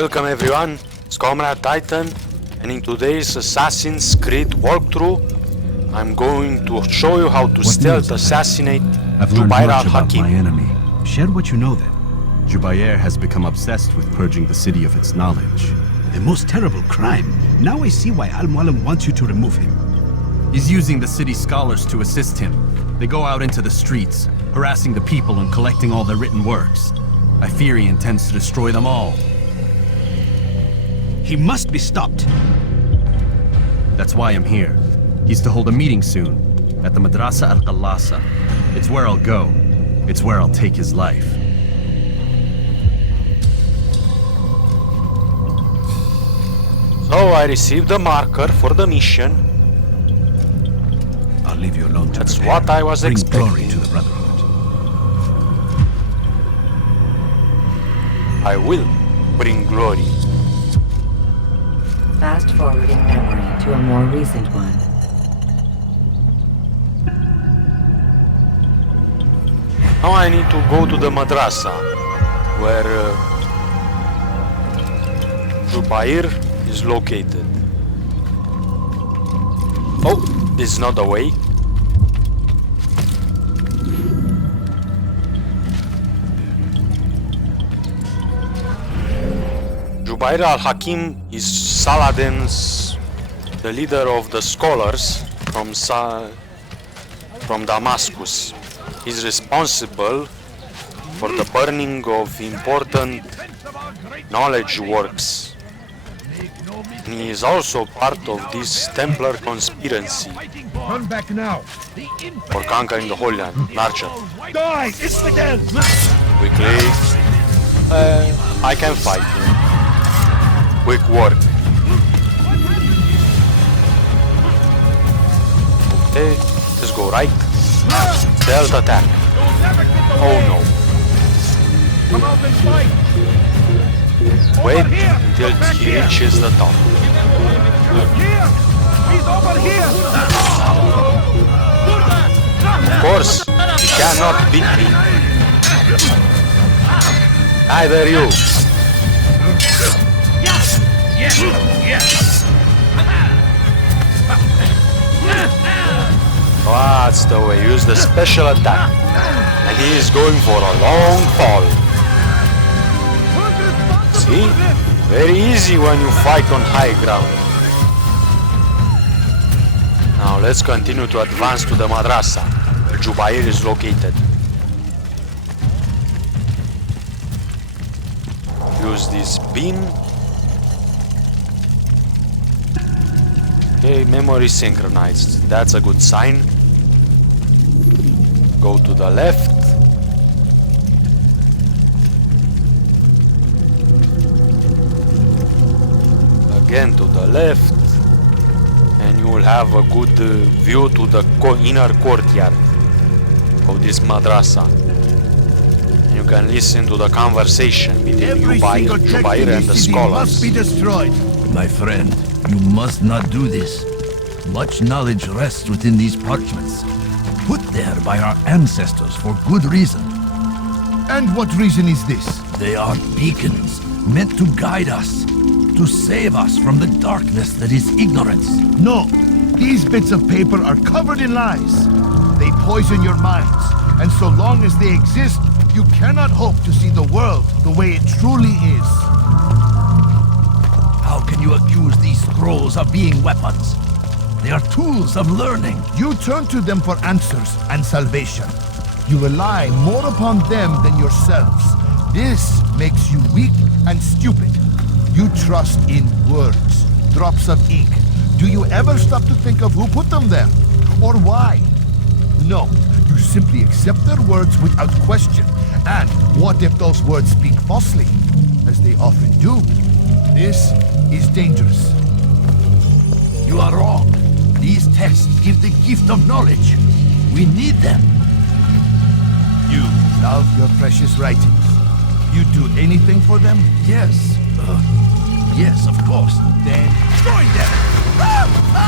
Welcome everyone, it's Comrade Titan, and in today's Assassin's Creed walkthrough, I'm going to show you how to stealth assassinate Jubair al Hakim. My enemy. Share what you know then. Jubair has become obsessed with purging the city of its knowledge. The most terrible crime. Now I see why Al-Mualim wants you to remove him. He's using the city scholars to assist him. They go out into the streets, harassing the people and collecting all their written works. I fear he intends to destroy them all. He must be stopped. That's why I'm here. He's to hold a meeting soon, at the Madrasa al-Qallasa. It's where I'll go. It's where I'll take his life. So I received a marker for the mission. I'll leave you alone to That's prepare. what I was Bring expecting. glory to the Brotherhood. I will bring glory. Fast forwarding memory to a more recent one. Now I need to go to the madrasa, where Jubair is located. Oh, this is not the way. Jubair al Hakim is Saladin's, the leader of the scholars from Damascus. He's responsible for the burning of important knowledge works. And he is also part of this Templar conspiracy Run back now. for conquering the Holy Land, Narchat. Die! Infidel! Quickly. I can fight him. Quick work. Okay, let's go right. Stealth attack. Oh no. Come out and fight! Wait Over here! until Come back he here! reaches the top. Here! He's over here! Of course, he cannot beat me. Either you. That's the way. Use the special attack. And he is going for a long fall. See? Very easy when you fight on high ground. Now let's continue to advance to the madrasa, where Jubair is located. Use this beam. Okay, memory synchronized. That's a good sign. Go to the left. Again to the left. And you will have a good view to the inner courtyard of this madrasa. And you can listen to the conversation between Jubair and the scholars. Must be destroyed. My friend, you must not do this. Much knowledge rests within these parchments, put there by our ancestors for good reason. And what reason is this? They are beacons, meant to guide us, to save us from the darkness that is ignorance. No, these bits of paper are covered in lies. They poison your minds, and so long as they exist, you cannot hope to see the world the way it truly is. How can you accuse these scrolls of being weapons? They are tools of learning. You turn to them for answers and salvation. You rely more upon them than yourselves. This makes you weak and stupid. You trust in words, drops of ink. Do you ever stop to think of who put them there? Or why? No, you simply accept their words without question. And what if those words speak falsely? As they often do. This is dangerous. You are wrong. These texts give the gift of knowledge. We need them. You love your precious writings. You do anything for them? Yes. Yes, of course. Then join them!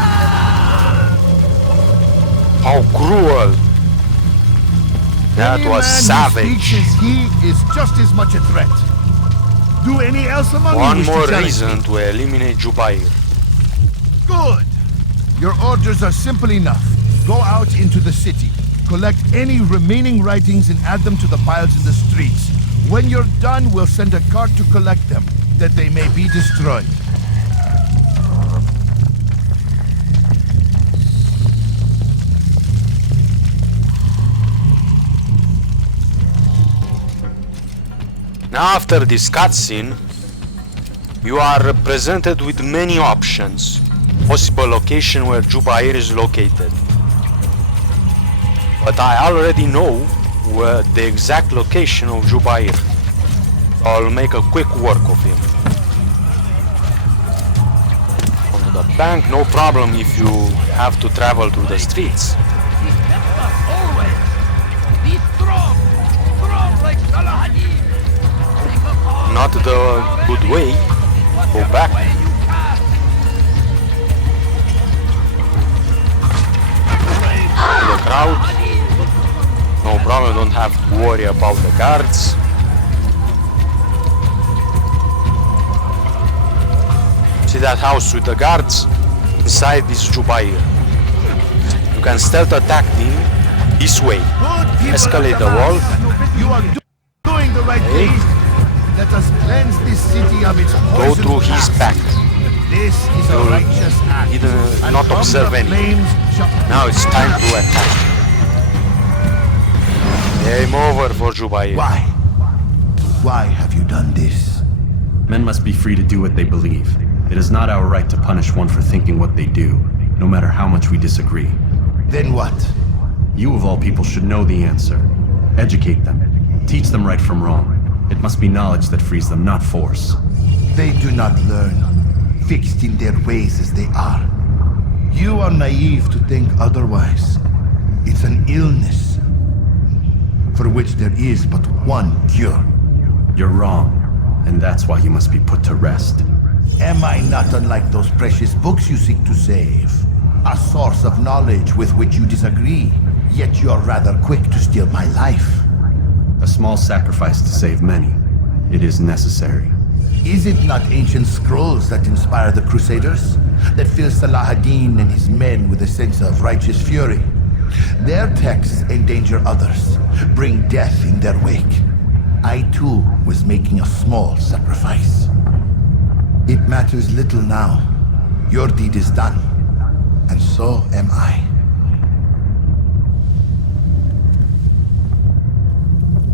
How cruel! That Any was man savage. who speaks as he is just as much a threat. Do any else among you One wish more to challenge reason me? to eliminate Jubair. Good. Your orders are simple enough. Go out into the city, collect any remaining writings and add them to the piles in the streets. When you're done, we'll send a cart to collect them, that they may be destroyed. Now after this cutscene, you are presented with many options. Possible location where Jubair is located. But I already know where the exact location of Jubair. So I'll make a quick work of him. Onto the bank, no problem if you have to travel through the streets. Not the good way. Go back. The crowd. No problem, don't have to worry about the guards. See that house with the guards? Inside is Jubair. You can stealth attack him this way. Escalate the wall. You are doing the right thing. Let us cleanse this city of its poison. Go through his back. This is a righteous act. He did And not from observe the anything. flames shall- Now it's time to attack. Game over for Jubair. Why? Why have you done this? Men must be free to do what they believe. It is not our right to punish one for thinking what they do, no matter how much we disagree. Then what? You of all people should know the answer. Educate them. Teach them right from wrong. It must be knowledge that frees them, not force. They do not learn, fixed in their ways as they are. You are naive to think otherwise. It's an illness for which there is but one cure. You're wrong, and that's why you must be put to rest. Am I not unlike those precious books you seek to save? A source of knowledge with which you disagree, yet you're rather quick to steal my life. A small sacrifice to save many. It is necessary. Is it not ancient scrolls that inspire the Crusaders? That fill Salah ad-Din and his men with a sense of righteous fury? Their texts endanger others, bring death in their wake. I too was making a small sacrifice. It matters little now. Your deed is done, and so am I.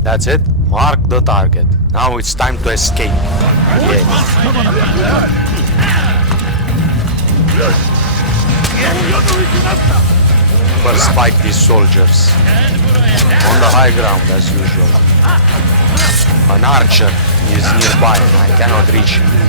That's it. Mark the target. Now it's time to escape. Yeah. First spike these soldiers. On the high ground as usual. An archer is nearby and I cannot reach him.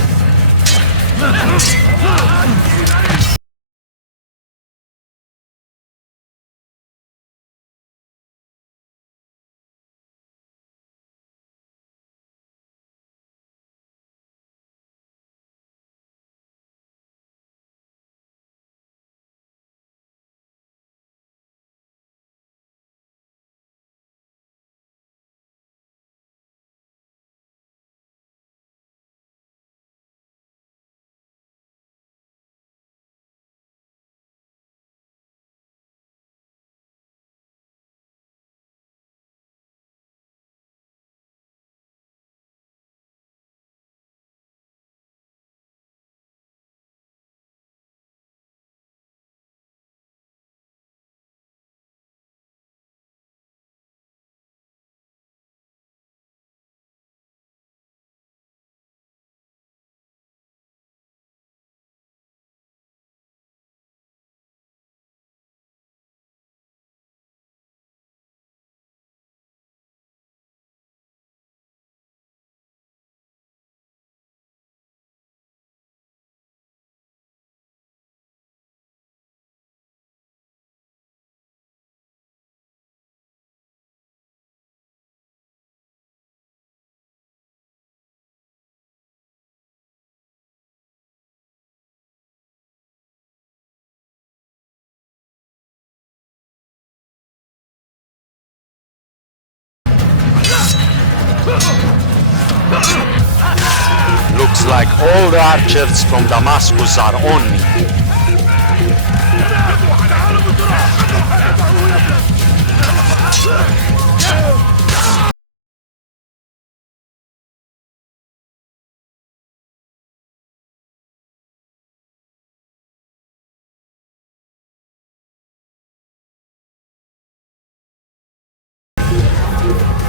like all the archers from Damascus are on me.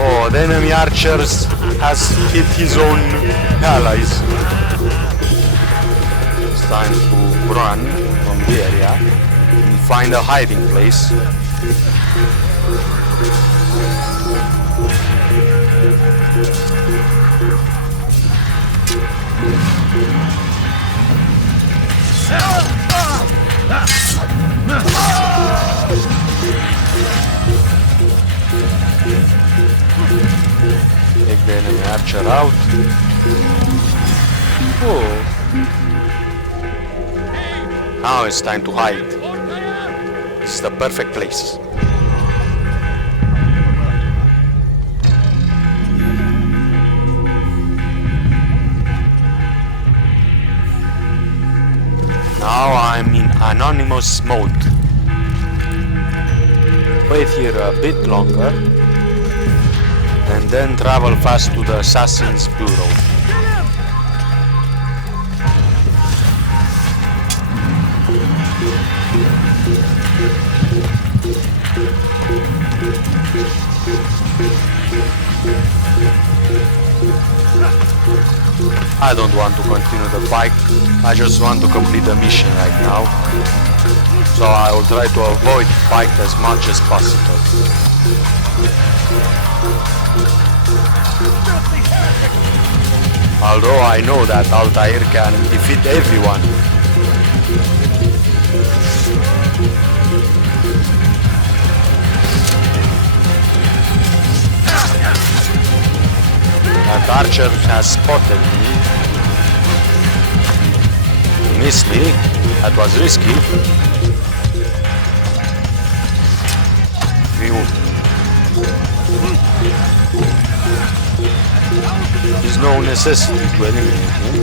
Oh, the enemy archers has hit his own allies. It's time to run from the area and find a hiding place. Take the enemy archer out. Oh. Now it's time to hide. This is the perfect place. Now I'm in anonymous mode. Wait here a bit longer and then travel fast to the Assassin's Bureau. I don't want to continue the fight, I just want to complete the mission right now. So I will try to avoid fight as much as possible. Although I know that Altair can defeat everyone. That archer has spotted me. He missed me. That was risky. There's no necessity to eliminate him.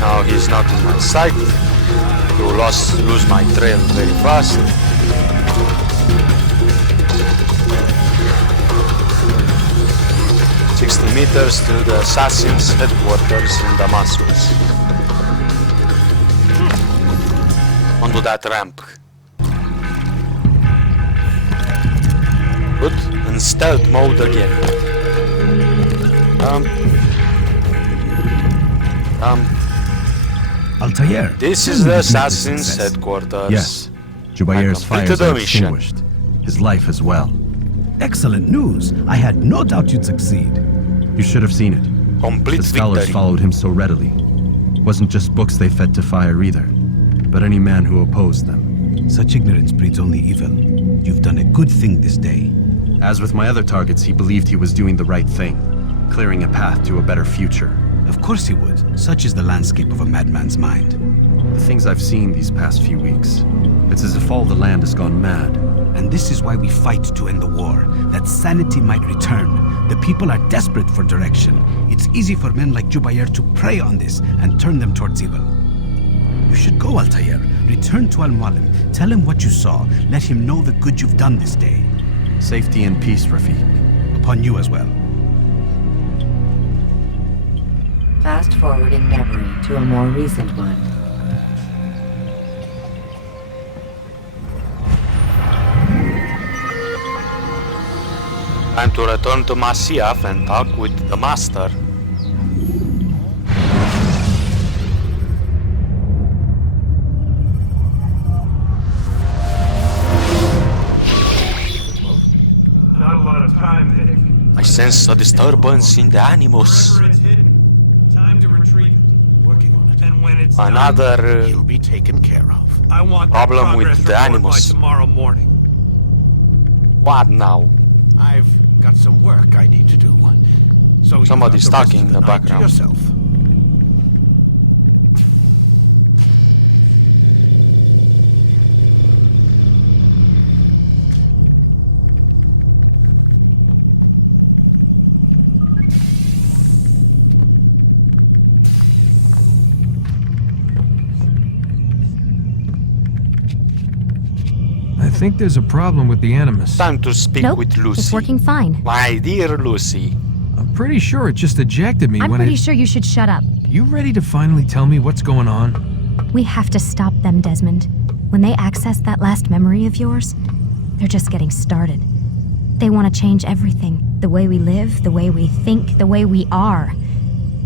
Now he's not in my sight. He will lose my trail very fast. Meters to the Assassin's headquarters in Damascus. Onto that ramp. Good. In stealth mode again. Altair. This is the Assassin's headquarters. Yes. Jubair's fires are extinguished. His life as well. Excellent news. I had no doubt you'd succeed. You should have seen it. Complete The scholars victory. followed him so readily. Wasn't just books they fed to fire either, but any man who opposed them. Such ignorance breeds only evil. You've done a good thing this day. As with my other targets, he believed he was doing the right thing, clearing a path to a better future. Of course he would. Such is the landscape of a madman's mind. The things I've seen these past few weeks, it's as if all the land has gone mad. And this is why we fight to end the war, that sanity might return. The people are desperate for direction. It's easy for men like Jubair to prey on this and turn them towards evil. You should go, Altair. Return to Al-Mualim. Tell him what you saw. Let him know the good you've done this day. Safety and peace, Rafiq. Upon you as well. Fast forwarding memory to a more recent one. Time to return to Masyaf and talk with the master. Not a lot of time, Vic. I sense a disturbance in the animus. Wherever it's hidden, time to retrieve it. Working on it. And when it's Another done, be taken care of. I want problem that with progress the report animus. by tomorrow morning. What now? I've got some work I need to do. So you've Somebody's got the rest talking of in the night to background. yourself. think there's a problem with the Animus. Time to speak Nope, with Lucy. it's working fine. My dear Lucy. I'm pretty sure it just ejected me I'm when pretty it... sure you should shut up. You ready to finally tell me what's going on? We have to stop them, Desmond. When they access that last memory of yours, they're just getting started. They want to change everything. The way we live, the way we think, the way we are.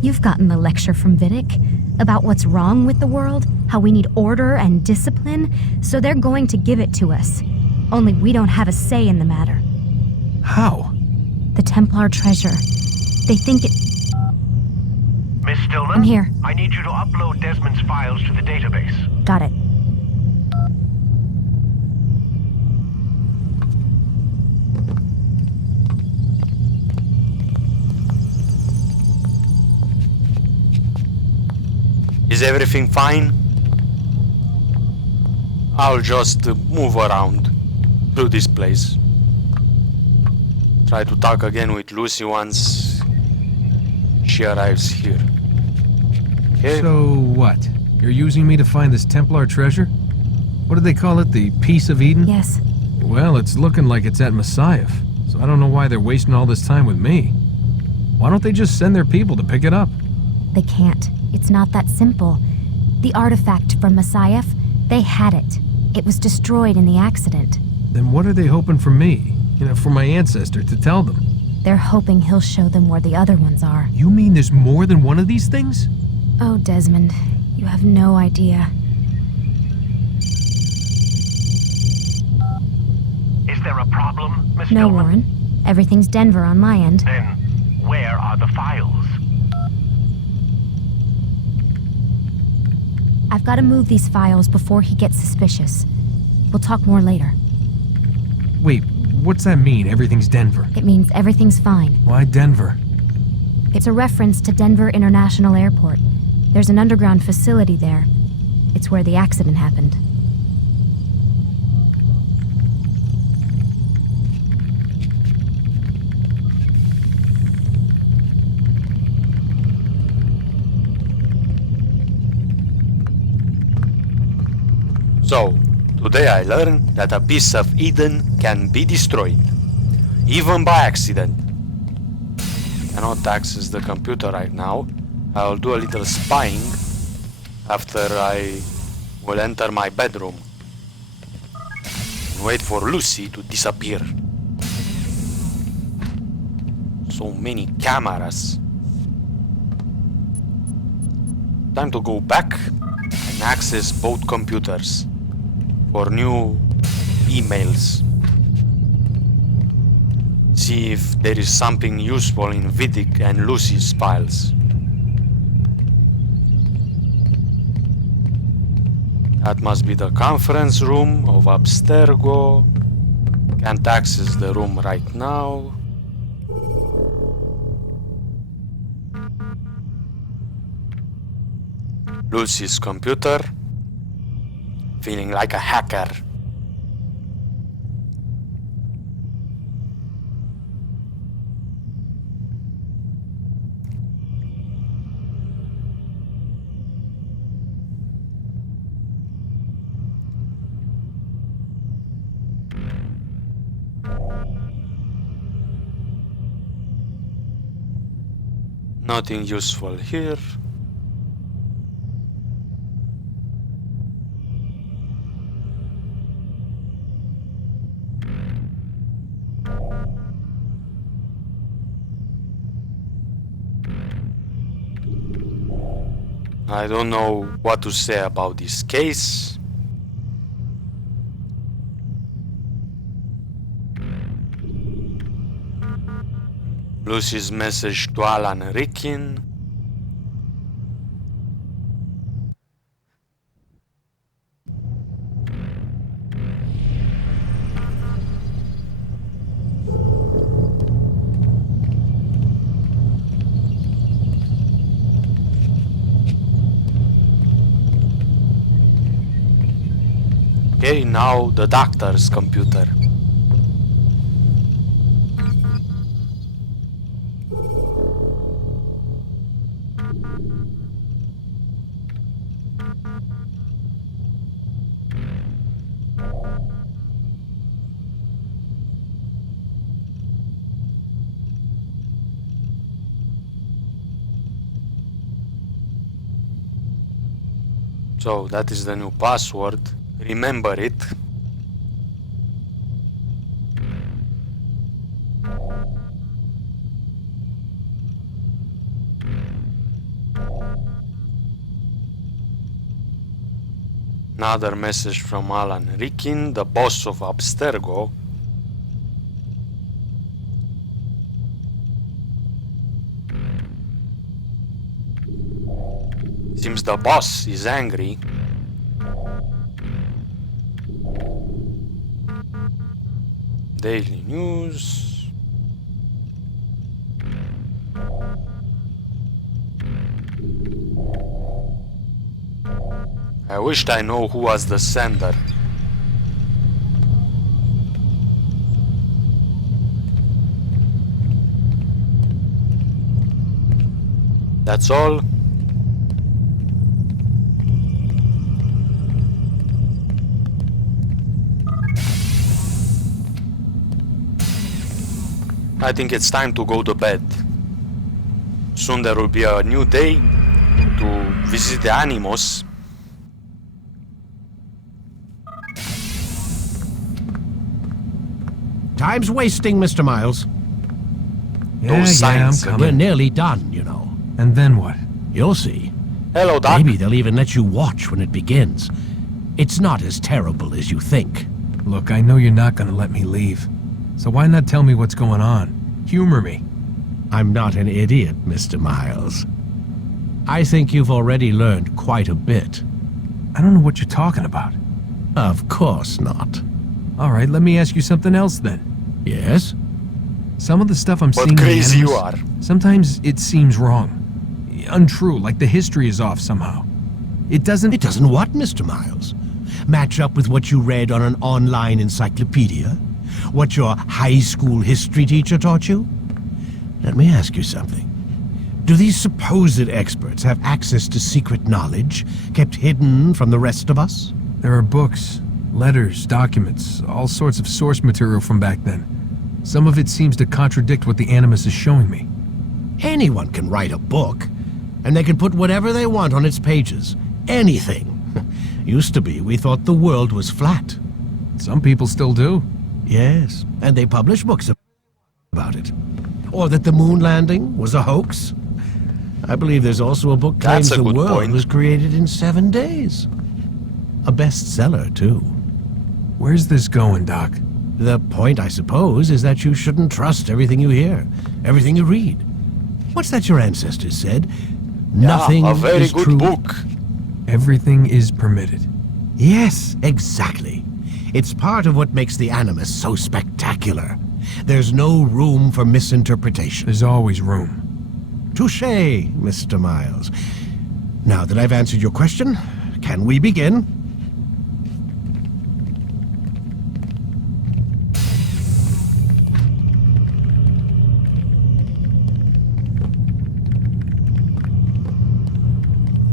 You've gotten the lecture from Vidic about what's wrong with the world, how we need order and discipline, so they're going to give it to us. Only we don't have a say in the matter. How? The Templar treasure. They think it... Miss Stillman? I'm here. I need you to upload Desmond's files to the database. Got it. Is everything fine? I'll just move around through this place. Try to talk again with Lucy once she arrives here. Okay? So what? You're using me to find this Templar treasure? What do they call it? The Piece of Eden? Yes. Well, it's looking like it's at Messiah, so I don't know why they're wasting all this time with me. Why don't they just send their people to pick it up? They can't. It's not that simple. The artifact from Messiah, they had it. It was destroyed in the accident. Then what are they hoping from me? For my ancestor to tell them? They're hoping he'll show them where the other ones are. You mean there's more than one of these things? Oh, Desmond, you have no idea. Is there a problem, Miss No, Stillman? Warren. Everything's Denver on my end. Then, where are the files? I've got to move these files before he gets suspicious. We'll talk more later. Wait, what's that mean, everything's Denver? It means everything's fine. Why Denver? It's a reference to Denver International Airport. There's an underground facility there. It's where the accident happened. So, today I learned that a piece of Eden can be destroyed, even by accident. Cannot access the computer right now. I'll do a little spying after I will enter my bedroom and wait for Lucy to disappear. So many cameras. Time to go back and access both computers for new emails. See if there is something useful in Vidic and Lucy's files. That must be the conference room of Abstergo. Can't access the room right now. Lucy's computer. Feeling like a hacker. Nothing useful here. I don't know what to say about this case. Lucy's message to Alan Rikin. Okay, now the doctor's computer. So that is the new password. Remember it. Another message from Alan Rikin, the boss of Abstergo. Seems the boss is angry. Daily news. I wished I know who was the sender. That's all. I think it's time to go to bed. Soon there will be a new day to visit the Animos. Time's wasting, Mr. Miles. I'm signs We're coming. nearly done, you know. And then what? You'll see. Hello, Doc. Maybe they'll even let you watch when it begins. It's not as terrible as you think. Look, I know you're not gonna let me leave. So why not tell me what's going on? Humor me. I'm not an idiot, Mr. Miles. I think you've already learned quite a bit. I don't know what you're talking about. Of course not. All right, let me ask you something else then. Yes? Some of the stuff I'm What seeing in the crazy you Animus, are. sometimes it seems wrong. Untrue, like the history is off somehow. It doesn't... It doesn't what, Mr. Miles? Match up with what you read on an online encyclopedia? What your high school history teacher taught you? Let me ask you something. Do these supposed experts have access to secret knowledge kept hidden from the rest of us? There are books, letters, documents, all sorts of source material from back then. Some of it seems to contradict what the Animus is showing me. Anyone can write a book, and they can put whatever they want on its pages. Anything. Used to be, we thought the world was flat. Some people still do. Yes, and they publish books about it. Or that the moon landing was a hoax. I believe there's also a book claims That's a the good world point. was created in 7 days. A bestseller, too. Where's this going, Doc? The point, I suppose, is that you shouldn't trust everything you hear, everything you read. What's that your ancestors said? Nothing a very is good true. book. Everything is permitted. Yes, exactly. It's part of what makes the Animus so spectacular. There's no room for misinterpretation. There's always room. Touché, Mr. Miles. Now that I've answered your question, can we begin?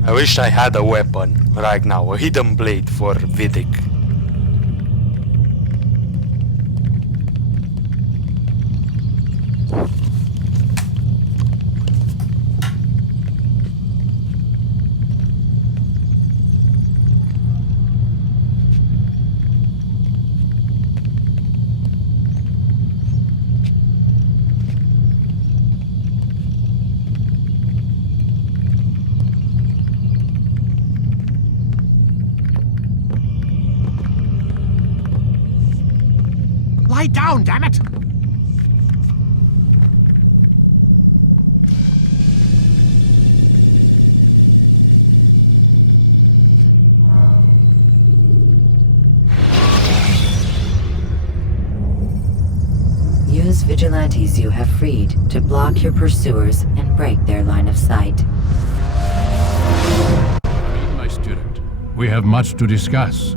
I wish I had a weapon right now, a hidden blade for Vidic. Lie down, damn it! Use vigilantes you have freed to block your pursuers and break their line of sight. My student, we have much to discuss.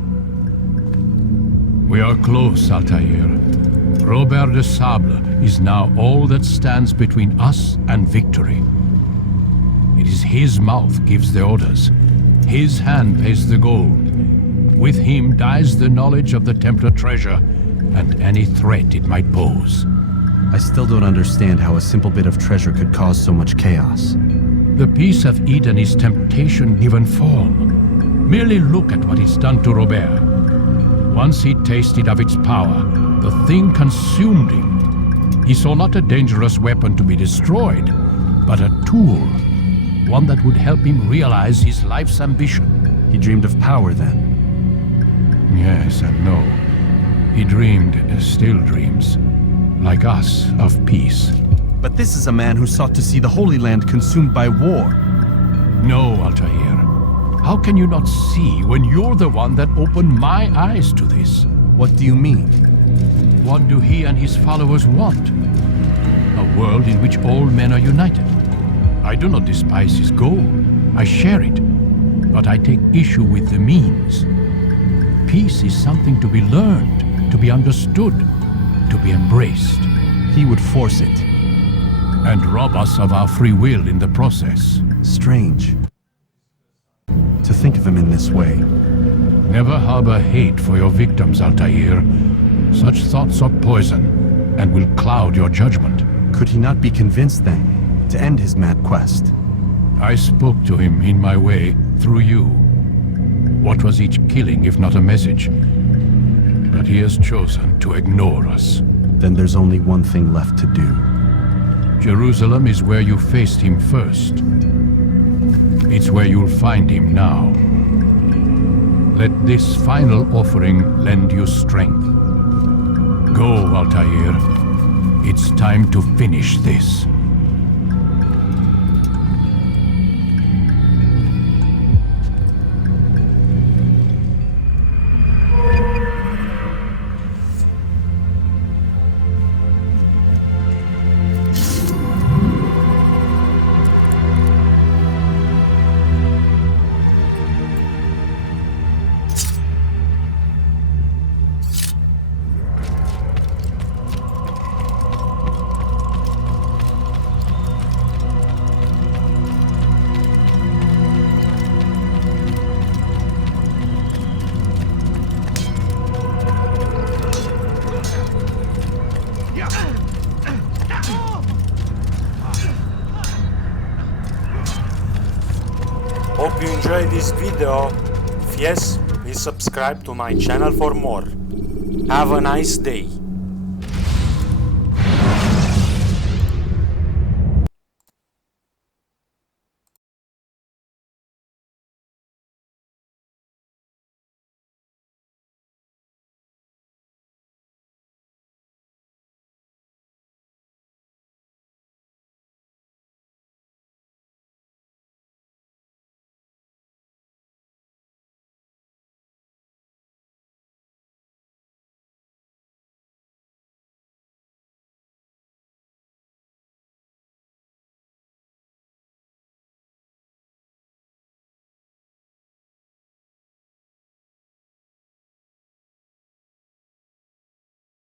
We are close, Altair. Robert de Sable is now all that stands between us and victory. It is his mouth gives the orders. His hand pays the gold. With him dies the knowledge of the Templar treasure and any threat it might pose. I still don't understand how a simple bit of treasure could cause so much chaos. The peace of Eden is temptation given form. Merely look at what it's done to Robert. Once he tasted of its power, the thing consumed him. He saw not a dangerous weapon to be destroyed, but a tool. One that would help him realize his life's ambition. He dreamed of power then. Yes and no. He dreamed, still dreams, like us, of peace. But this is a man who sought to see the Holy Land consumed by war. No, Altair. How can you not see when you're the one that opened my eyes to this? What do you mean? What do he and his followers want? A world in which all men are united. I do not despise his goal. I share it. But I take issue with the means. Peace is something to be learned, to be understood, to be embraced. He would force it. And rob us of our free will in the process. Strange. To think of him in this way. Never harbor hate for your victims, Altair. Such thoughts are poison, and will cloud your judgment. Could he not be convinced, then, to end his mad quest? I spoke to him in my way, through you. What was each killing if not a message? But he has chosen to ignore us. Then there's only one thing left to do. Jerusalem is where you faced him first. It's where you'll find him now. Let this final offering lend you strength. Go, Altair. It's time to finish this. Hope you enjoyed this video. If yes, please subscribe to my channel for more. Have a nice day.